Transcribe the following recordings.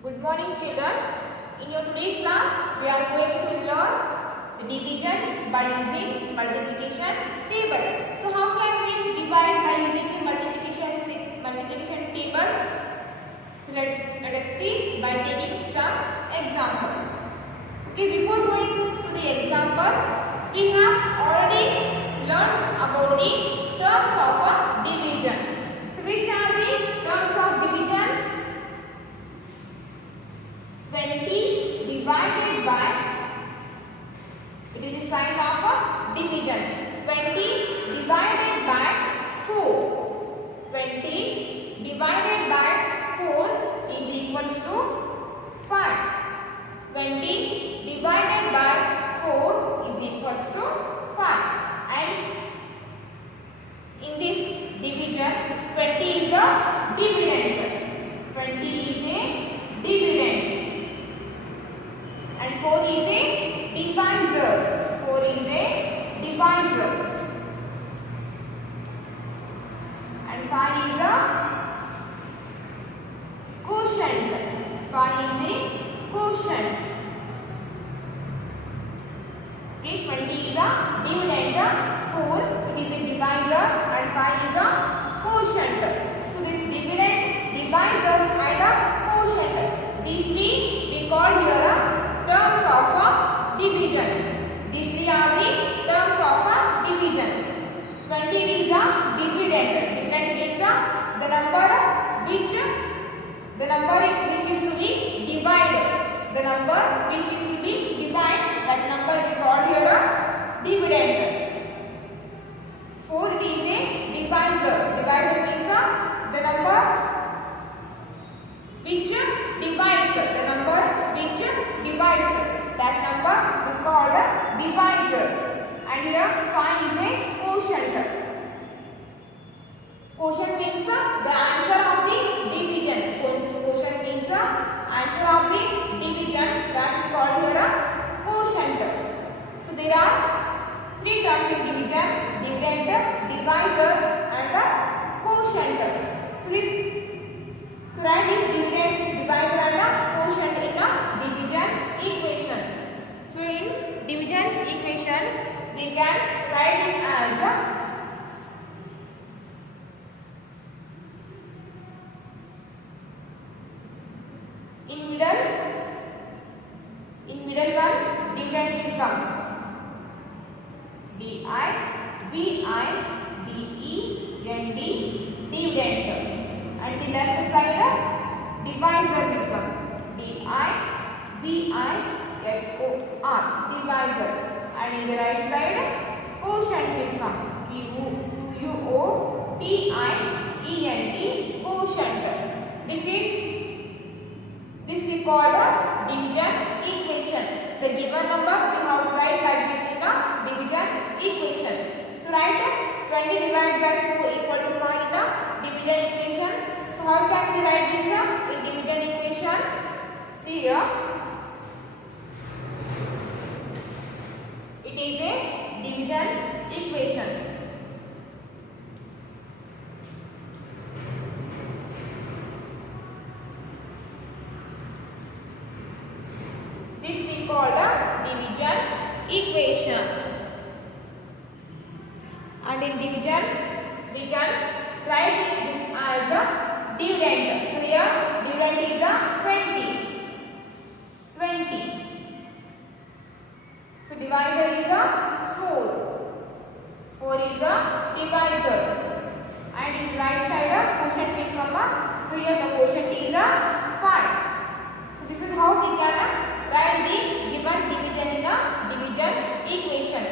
Good morning, children. In your today's class, we are going to learn the division by using multiplication table. So, how can we divide by using the multiplication table? So, let us see by taking some example. Okay, before going to the example, we have already learned about the terms of a division. Which are the terms of division? 20 divided by, it is a sign of a division. 20 divided by 4. 20 divided by 4 is equals to 5. 20 divided by 4 is equals to 5. And in this division, 20 is a dividend. 20 is a dividend. And 4 is a divisor. 4 is a divisor. And 5 is a quotient. 5 is a quotient. Okay, 20 is a dividend, 4 it is a divisor, and 5 is a quotient. So this dividend, divisor and a quotient, these three we call here a terms of a division. These three are the terms of a division. 20 is a dividend. Dividend means the number which is to be divided. The number which is to be divided. That number we call here a dividend. 4 is a divisor. Divisor means the number which divides. The number which divides. That number we call a divisor. And here 5 is a quotient. Quotient means the answer of the division. Quotient means the answer of the division, that we call here a quotient. So there are three terms in division: dividend, divisor, and a quotient. So write this dividend, divisor, and a quotient in a division equation. So in division equation, we can write it as in middle one, dividend will come dividend, dividend, and the left side divisor will come divisor, and in the right side quotient will come quotient. This we call a division equation. The given numbers we have to write like this in a division equation. So write 20 divided by 4 equal to 5 in a division equation. So how can we write this in division equation? See here. It is a division equation. This we call a division equation. And in division, we can write this as a dividend. So here, dividend is a 20. So divisor is a 4. 4 is a divisor. And in right side, a quotient will come. So here the quotient is a 5. So this is how we can write the given division in a division equation.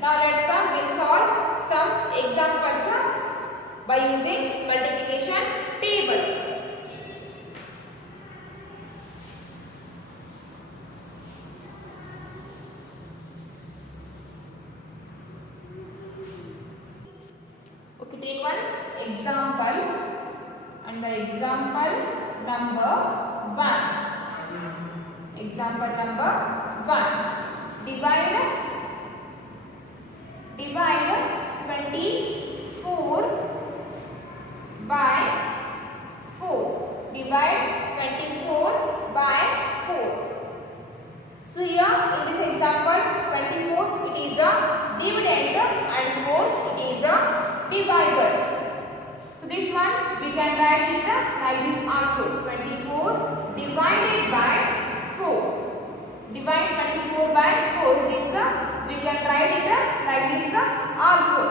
Now let's come, we'll solve some examples by using multiplication table. Okay, take one example, and by example number 1. Example number 1. Divide 24 by 4. Divide 24 by So here in this example 24 it is a dividend and 4 it is a divisor. So this one we can write it like this also. 24 divided by 4. Divide 24 by 4. This we can write it like this also.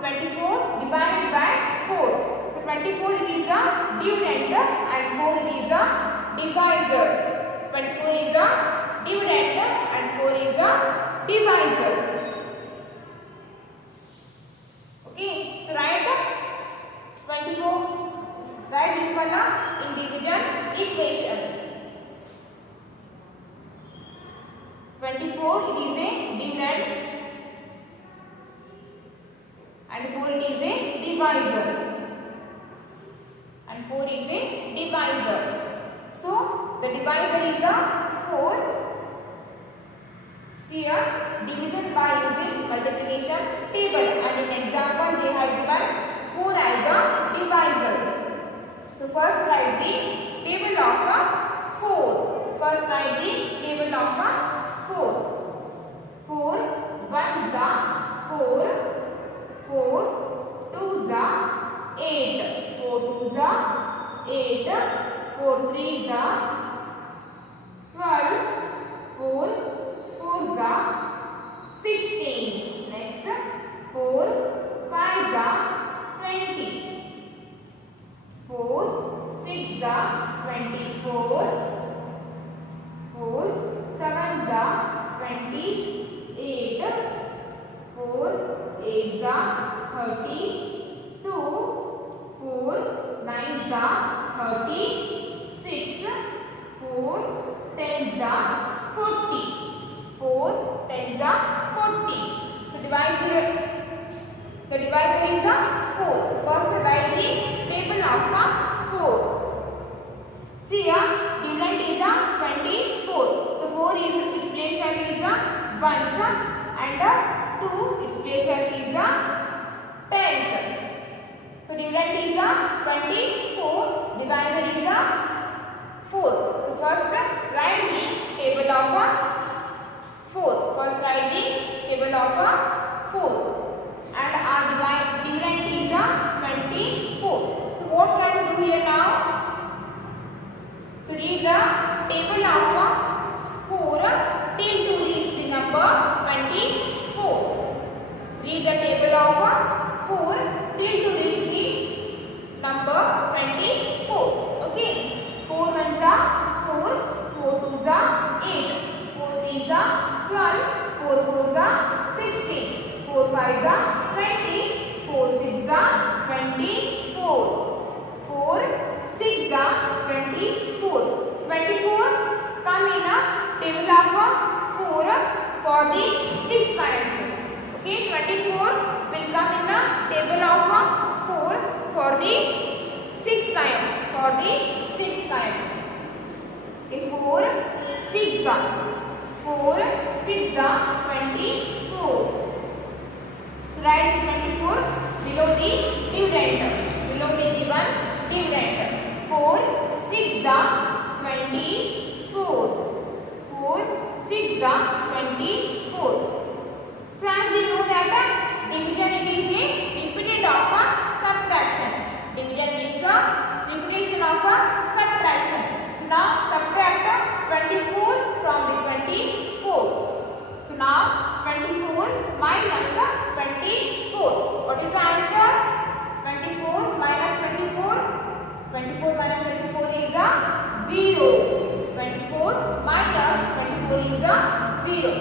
24 divided by 4. So 24 it is a dividend and 4 it is a divisor. 24 is a dividend and 4 is a divisor. Okay, so write 24. Write this one in division equation. 24 it is a dividend and 4 it is a divisor. And 4 is a divisor. So the divisor is a 4. Here division by using multiplication table, and in example they have given 4 as a divisor. So first write the table of 4. First write the table of 4. 4 1s are 4. 4 2s are 8. 4 2s are 8. 4 3s are 12. 4 4s are 16. Next 4 5s are 20. 4 6s are 24. 4 7s are 28. 4 8s are 32. 4 9s are 36. 4 10s are 40. 4 10s are 40. So the divisor is a 4. First write the table of 4. See here dividend is a 24. So 4 is its place value is a 1s and 2 its place value is a 10s. So dividend is a 24. Divisor is a 4. So first write the table of 4. First write the table of 4. And our dividend is a 24. So what can we do here now? To read the table of 4 till to reach the number 24. Read the table of 4 till to reach the number 24. Okay. 4 1s are 4. 4 2s are 8. 4 3s are 12. 4 4s are 16. 4 5s are 20. 4 6s are 24. 4 6s are 24. 24 come in a table of 4 for the 6 times. Okay, 24 will come in a table of 4 for the 6 time. For the 6 time. Okay, 4 6 4 6 24. So write 24 below the dividend. Below the given dividend. 4 6 24. 4 6 24. So as we know that division it is a repeated of a subtraction. Division means a repetition of a subtraction. So now subtract 24 from the 24. So now 24 minus 24. What is the answer? 24 minus 24. 24 minus 24 is a 0. 24 minus 24 is a 0.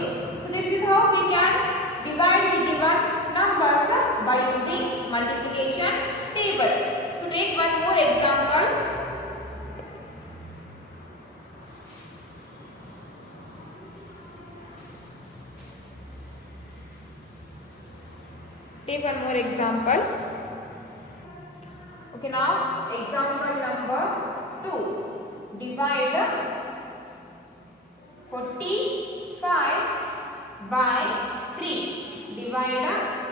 So this is how we can divide the given numbers by using multiplication table. To take one more example. Take one more example. Okay, now example number 2. Divide 45 by 3. Divide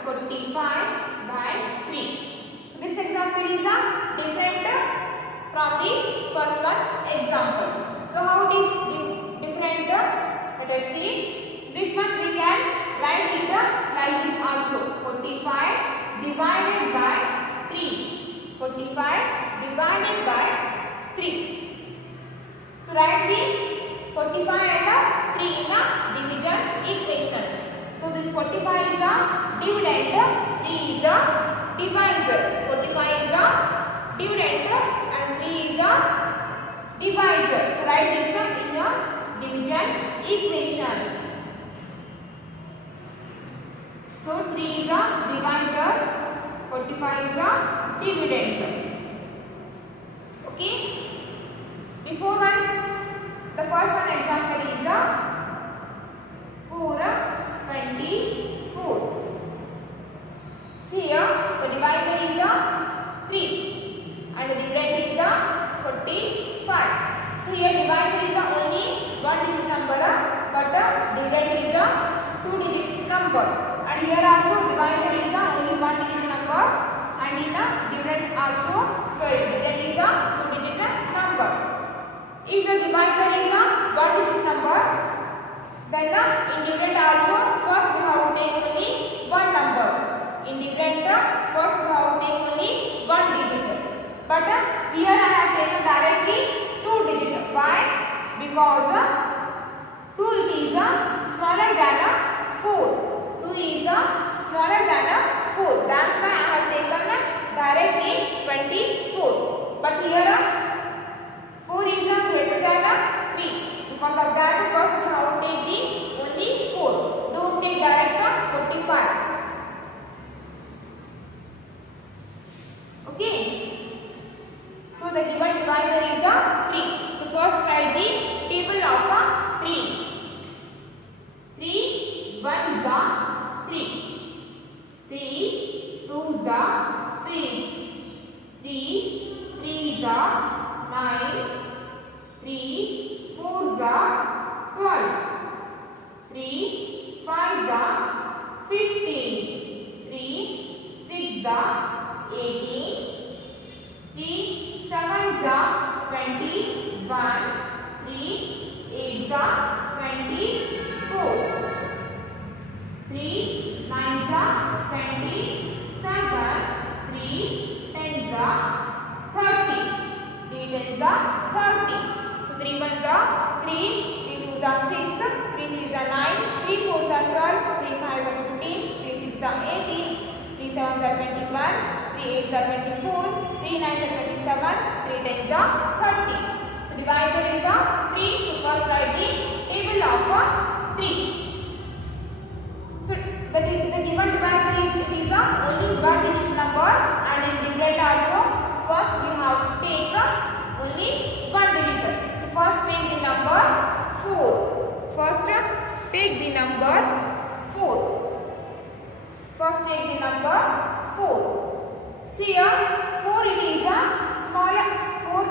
45 by 3. So this example is different from the first one example. So how it is different? Let us see. 45 and 3 in a division equation. So this 45 is a dividend, 3 is a divisor. 45 is a dividend and 3 is a divisor. So write this in a division equation. So 3 is a divisor, 45 is a dividend. Okay. Before one, the first one example is a 424. See here, the divisor is a 3 and the dividend is a 45. So here divisor is a only one digit number, but dividend is a two digit number. And here also divisor is a only one digit number, and in a dividend also, dividend is a two digit number. If the divisor is a one digit number, then in dividend also first we have to take only one number. In dividend first we have to take only one digit. But here I have taken directly two digit. Why? Because 2 it is smaller than 4. 2 is smaller than 4. That's why I have taken directly 24. But here 4 is greater than 3. Because of that, first we have to take the only 4. Don't take direct 45. Okay. So the given divisor is 3. So first write the table of 3. 3 1s are 3. 3 2s are 6. 3 3s are 9. 3 4s are 12. 3 5s are 15. 3 6s are 18. 3 7s are 21. 3 8s are 24. 3 9s are 27. 3 10s are 30. 3 10s are 30. So 3 1s are 3. 3 2s are 6. 3 3s are 9. 3 4s are 12. 3 5s are 15. 3 6s are 18. 3 7s are 21. 3 8s are 24. 3 9s are 27. 3 10s are 30. So divisor is 3. So first write the table of 3. So the given divisor is only one digit number, and in dividend also first we have to take only one digit. So first take the number 4. First take the number 4. First take the number 4. See here 4 it is a smaller 4.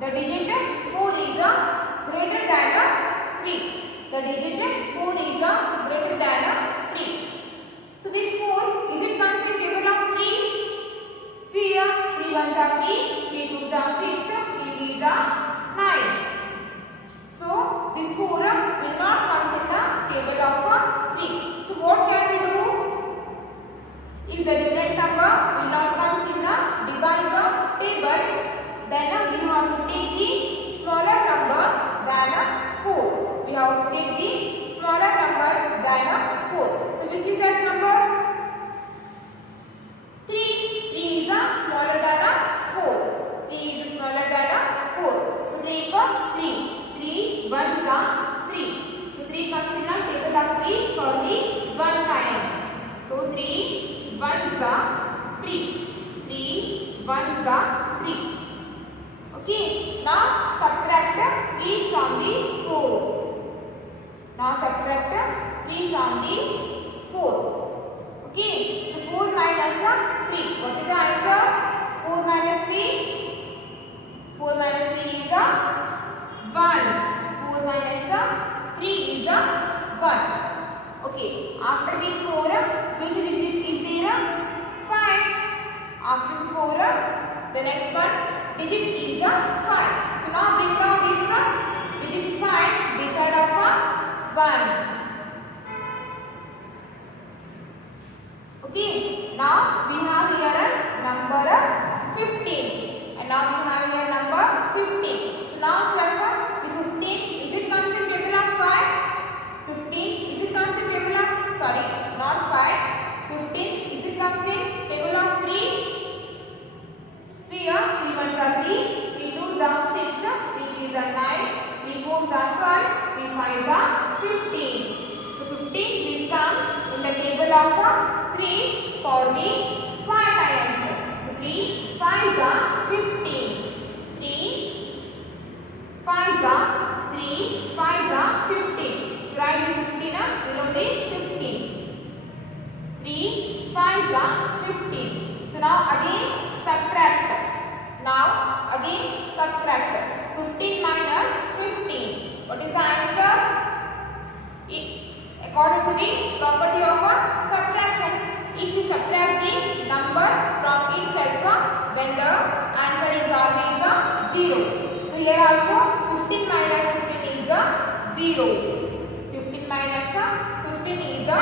The digit 4 is greater than 3. The digit 4 is greater than 3. So this 4, is it comes in table of 3? See here, 3 1s are 3, 3 2s are 6, 3 3s are 9. So this 4 will not come in the table of 3. So what can we do? If the dividend number will not come in the divisor table, then we have to take the smaller number than 4. We have to take the smaller number than 4. So which is that number? 3. 3 is smaller than 4. 3 is smaller than 4. So take 3. 3 1s are 3. So 3 comes in the table of 3 for the one time. So 3 1s are 3. 3 1s are 3. Okay. Now subtract 3 from the 4. Now subtract 3 from the 4. Okay. So 4 minus 3. What is the answer? 4 minus 3. 4 minus 3 is 1. 4 minus 3 is 1. Okay. After the 4, which digit is there? 5. After the 4, the next one digit is 5. So now bring down this digit 5 this side of 1. Okay. Now we have here number 15. And now we have here number 15. So now check the 15 are 9, 3 4s are 12, 3 5s are 15. So 15 will come in the table of 3 for the 5 times. So 3 5s are 15. 3 5s are 15. Write the 15 below the 15. 3 5s are 15. So now again subtract. Now again subtract. 15 minus 15. What is the answer? According to the property of subtraction, if you subtract the number from itself, then the answer is always 0. So here also 15 minus 15 is 0. 15 minus 15 is 0.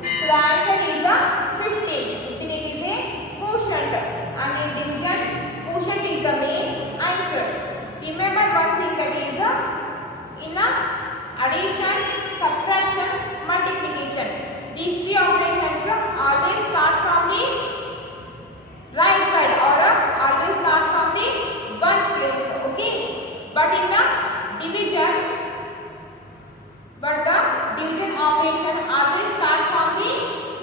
So the answer is 15. 15 it is a quotient, and in division quotient is the main answer. Remember one thing, that is in addition, subtraction, multiplication, these three operations always start from the right side or always start from the ones place. Okay, but in the division, the division operation always starts from the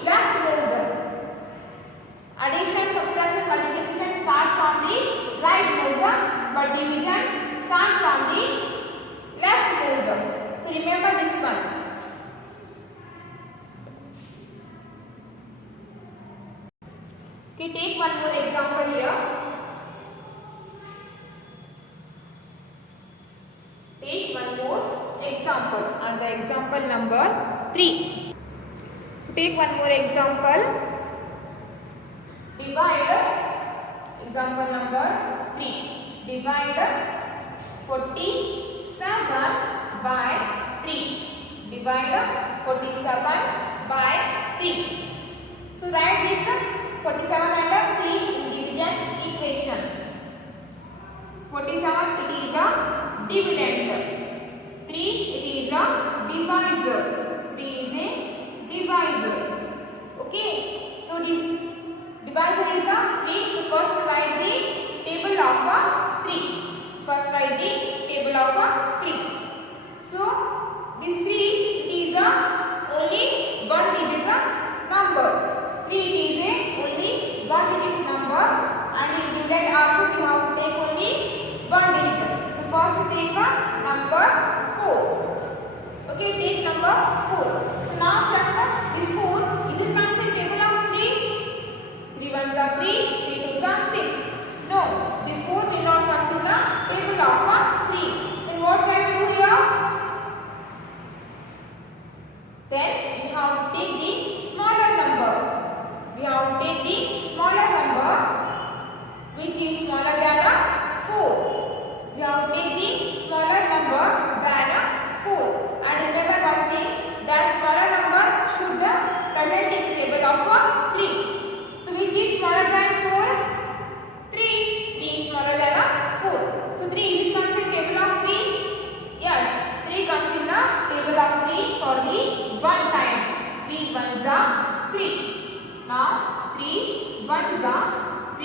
left most. Addition, subtraction, multiplication starts from the right most, but division starts from the left most. So remember this one. Okay, take one more example here. Take one more example, and the example number 3. Take one more example. Divide, example number 3. Divide 47 by 3. Divide 47 by 3. So write this 47 under 3 in division equation. 47 it is a dividend. 3 it is a divisor. 3 is a divisor. Okay. So divisor is a 3. So first write the table of 3. First write the table of 3. So this 3 it is a only one digit number. 3 it is a only one digit number, and in dividend also you have to take only one digit. So first take number 4. Okay, take number 4. So now check this 4. Is it comes in table of 3? 3 1s are 3, 3 2s are 6. No, this 4 will not come in the table of 3. Then what can we do here? Then we have to take the smaller number. We have to take the smaller number, which is smaller than 4. We have to take the smaller number than 4. And remember one thing, that smaller number should present in table of 3. So which is smaller than 4? 3. 3 is smaller than 4. So 3 is it comes in table of 3? Yes, 3 comes in the table of 3 for the one time. 3 1s are 3. Now 3 1s are 3.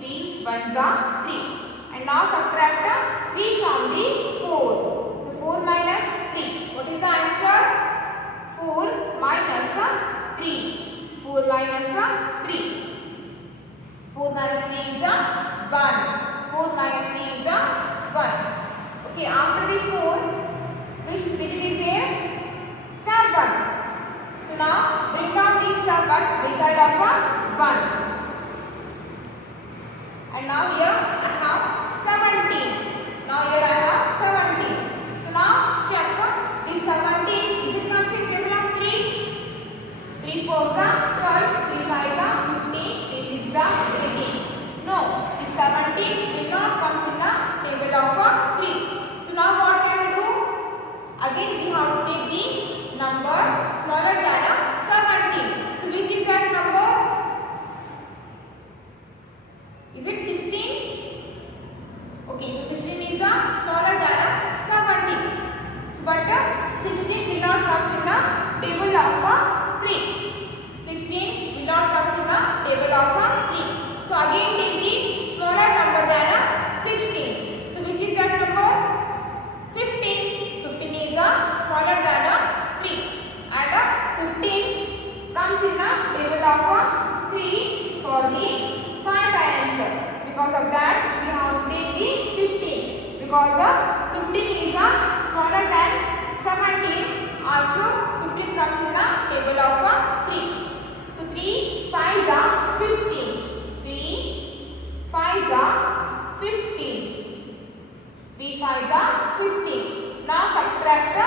3 1s are 3. And now subtract 3 from the 4. So 4 minus 3. What is the answer? 4 minus 3. 4 minus 3. 4 minus 3 is 1. 4 minus 3 is 1. Okay, after the 4, which digit is there? 7. So now bring down this 7 beside of 1. And now here I have 17. Now here I have 17. So now check this 17. Is it comes in table of 3? 3 4s are 12, 3 5s are 15, 3 6s are 18. No, this 17 will not come in the table of 3. So now what can we do? Again we have to take the number smaller than 17. So which is that number? Is it 16? Okay, so 16 is smaller than 17. So but 16 will not come in the table of 3. 16 will not come in the table of 3. So again take the smaller number than 16. So which is that because 15 is smaller than 17. Also 15 comes in the table of 3. So 3 5s are 15. 3 5s are 15. 3 5s are 15. Now subtract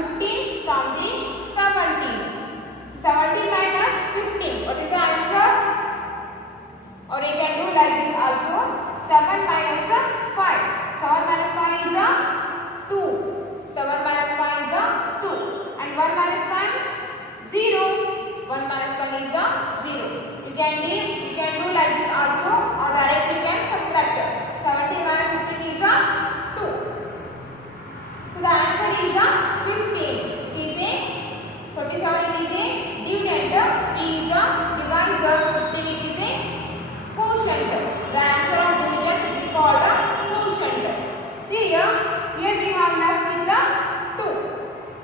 15 from the 17. 17 minus 15. What is the answer? Or you can do like this also. 7 minus 5. 7 minus 5 is 2. 7 minus 5 is 2. And 1 minus 1? 0. 1 minus 1 is 0. You can do like this also, or directly you can subtract. 17 minus 15 is 2. So the answer is 15. It is a 47. It is a dividend. It is a divisor. 15 it is a quotient. The answer of division we call a quotient. See here we have left with the 2.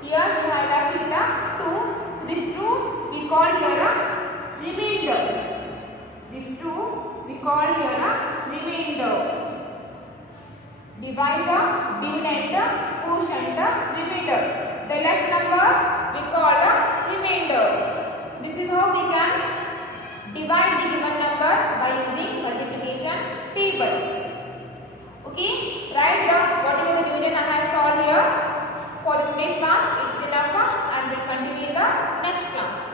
Here we have left with the 2. This 2 we call here a remainder. This 2 we call here a remainder. Divisor, dividend, quotient, remainder. The left number we call a remainder. This is how we can divide the given numbers by using multiplication table. Okay, write the whatever the division I have solved here for the today's class. It's enough and we'll continue in the next class.